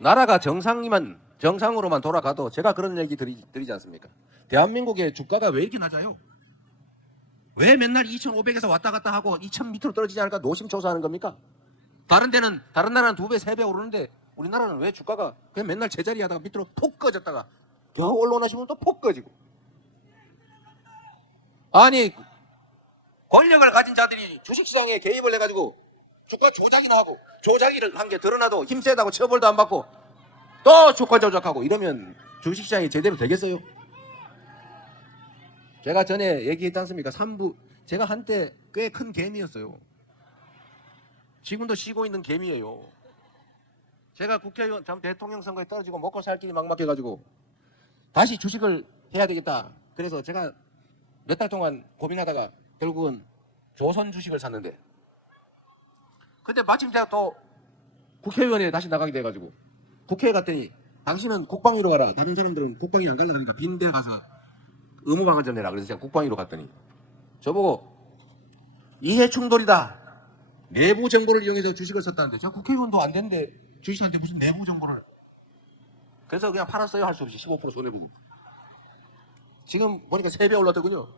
나라가 정상이만 정상으로만 돌아가도 제가 그런 얘기 드리, 드리 지 않습니까? 대한민국의 주가가 왜 이렇게 낮아요? 왜 맨날 2,500에서 왔다 갔다 하고 2,000 밑으로 떨어지지 않을까 노심초사하는 겁니까? 다른 데는 다른 나라는 두 배, 세 배 오르는데 우리나라는 왜 주가가 그냥 맨날 제자리 하다가 밑으로 폭 꺼졌다가 겨우 올라오시면 또 폭 꺼지고 아니 권력을 가진 자들이 주식시장에 개입을 해가지고 주가 조작이나 하고 조작이를 한 게 드러나도 힘세다고 처벌도 안 받고 또 주가 조작하고 이러면 주식시장이 제대로 되겠어요? 제가 전에 얘기했지 않습니까? 3부 제가 한때 꽤 큰 개미였어요. 지금도 쉬고 있는 개미예요. 제가 국회의원 전 대통령 선거에 떨어지고 먹고 살 길이 막막해가지고 다시 주식을 해야 되겠다. 그래서 제가 몇 달 동안 고민하다가 결국은 조선 주식을 샀는데 근데 마침 제가 또 국회의원에 다시 나가게 돼가지고 국회에 갔더니 당신은 국방위로 가라. 다른 사람들은 국방위 안 가려 그러니까 빈대 가서 의무방을 좀 내라. 그래서 제가 국방위로 갔더니 저보고 이해 충돌이다. 내부 정보를 이용해서 주식을 샀다는데 제가 국회의원도 안 됐는데 주식한테 무슨 내부 정보를 그래서 그냥 팔았어요 할 수 없이 15% 손해보고 지금 보니까 3배 올랐더군요